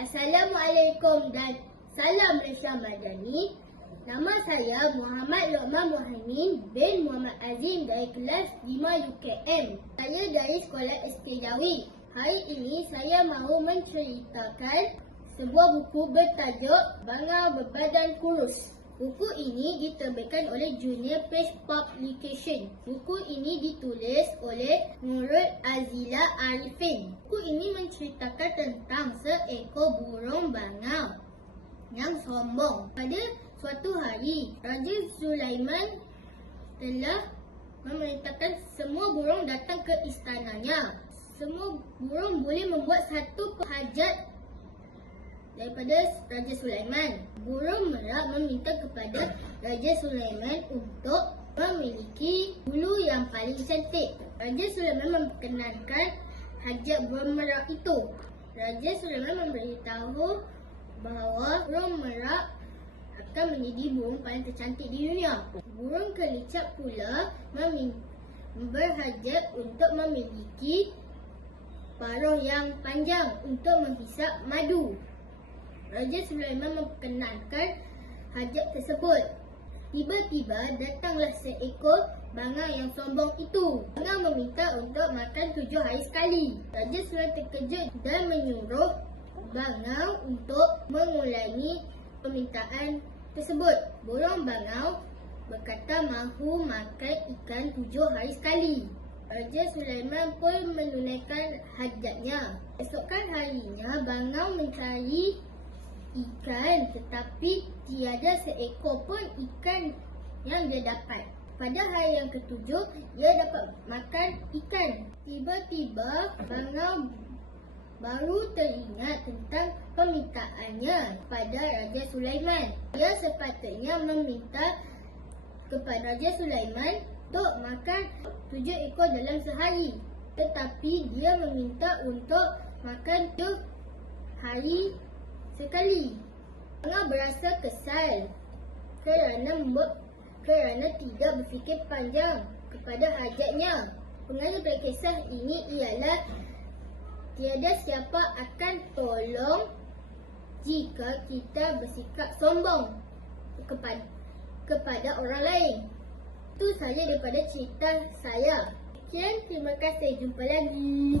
Assalamualaikum dan salam Malaysia Madani. Nama saya Muhammad Lokman Muhaimin bin Muhammad Azim dari kelas 5 UKM. Saya dari Sekolah SK Jawi. Hari ini saya mahu menceritakan sebuah buku bertajuk Bangau Berbadan Kurus. Buku ini diterbitkan oleh Junior Press Publication. Buku ini ditulis oleh Nurul Azila Arifin. Buku ini menceritakan tentang seekor burung bangau yang sombong. Pada suatu hari, Raja Sulaiman telah memerintahkan semua burung datang ke istananya. Semua burung boleh membuat satu hajat daripada Raja Sulaiman. Burung merak meminta kepada Raja Sulaiman untuk memiliki bulu yang paling cantik. Raja Sulaiman memperkenankan hajat burung merak itu. Raja Sulaiman memberitahu bahawa burung merak akan menjadi burung paling tercantik di dunia. Burung kelicap pula berhajat untuk memiliki paruh yang panjang untuk menghisap madu. Raja Sulaiman memperkenankan hajat tersebut. Tiba-tiba datanglah seekor bangau yang sombong itu. Bangau meminta untuk makan tujuh hari sekali. Raja Sulaiman terkejut dan menyuruh bangau untuk mengulangi permintaan tersebut. Burung bangau berkata mahu makan ikan tujuh hari sekali. Raja Sulaiman pun menunaikan hajatnya. Esokkan harinya, bangau mencari ikan tetapi tiada seekor pun ikan yang dia dapat. Pada hari yang ketujuh, dia dapat makan ikan. Tiba-tiba, bangau baru teringat tentang permintaannya kepada Raja Sulaiman. Dia sepatutnya meminta kepada Raja Sulaiman untuk makan tujuh ekor dalam sehari. Tetapi dia meminta untuk makan tujuh hari sekali. Bangau berasa kesal kerana kerana tidak berfikir panjang kepada hajatnya. Pengarang pada kisah ini ialah tiada siapa akan tolong jika kita bersikap sombong kepada kepada orang lain. Itu saja daripada cerita saya. Sekian, terima kasih. Jumpa lagi.